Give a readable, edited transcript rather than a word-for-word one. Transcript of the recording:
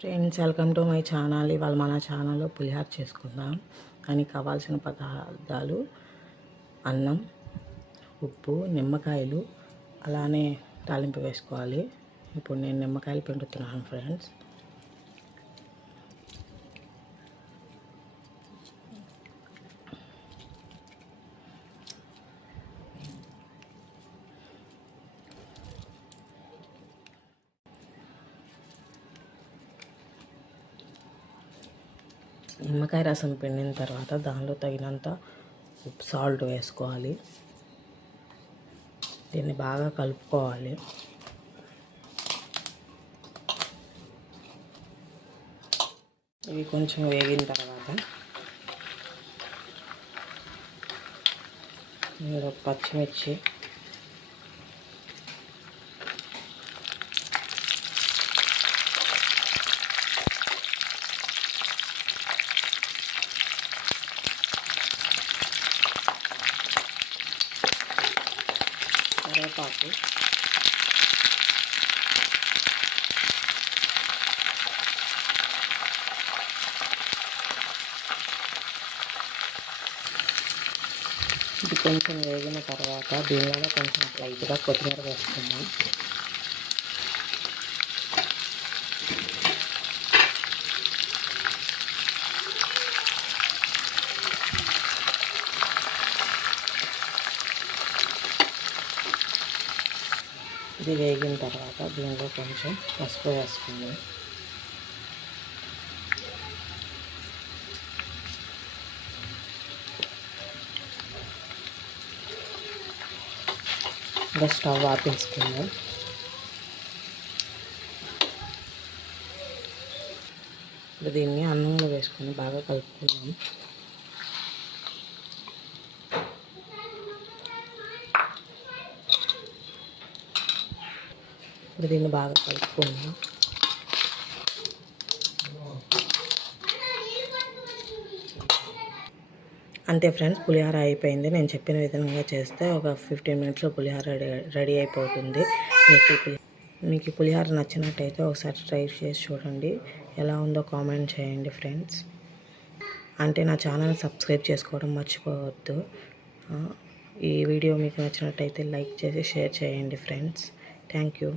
Friends, welcome to my channel. ఇవాళ మన ఛానల్లో పులిహోర చేసుకుందాం. దానికి కావాల్సిన పదార్థాలు: అన్నం, ఉప్పు, నిమ్మకాయలు, అలానే తాలింపు వేసుకోవాలి. ఇప్పుడు నేను నిమ్మకాయలు పిండుతున్నాను ఫ్రెండ్స్. నిమ్మకాయ రసం పిండిన తర్వాత దానిలో తగినంత సాల్ట్ వేసుకోవాలి. దీన్ని బాగా కలుపుకోవాలి. ఇవి కొంచెం వేగిన తర్వాత ఇందులో పచ్చిమిర్చి, కరివేపాకు, ఇది కొంచెం వేగిన తర్వాత దీనిలో కొంచెం లైట్గా కొత్తిమీర వేసుకుందాం. ఇది వేగిన తర్వాత దీనిలో కొంచెం పసుపు వేసుకుందాం. ఇంకా స్టవ్ ఆపేసుకుందాం. ఇప్పుడు దీన్ని అన్నంలో వేసుకొని బాగా కలుపుకుందాం. ఇప్పుడు దీన్ని బాగా కలుపుకుందాం. అంతే ఫ్రెండ్స్, పులిహోర అయిపోయింది. నేను చెప్పిన విధంగా చేస్తే ఒక 15 మినిట్స్లో పులిహోర రెడీ అయిపోతుంది. మీకు పులిహోర నచ్చినట్టయితే ఒకసారి ట్రై చేసి చూడండి. ఎలా ఉందో కామెంట్ చేయండి ఫ్రెండ్స్. అంటే నా ఛానల్ సబ్స్క్రైబ్ చేసుకోవడం మర్చిపోవద్దు. ఈ వీడియో మీకు నచ్చినట్టయితే లైక్ చేసి షేర్ చేయండి ఫ్రెండ్స్. Thank you.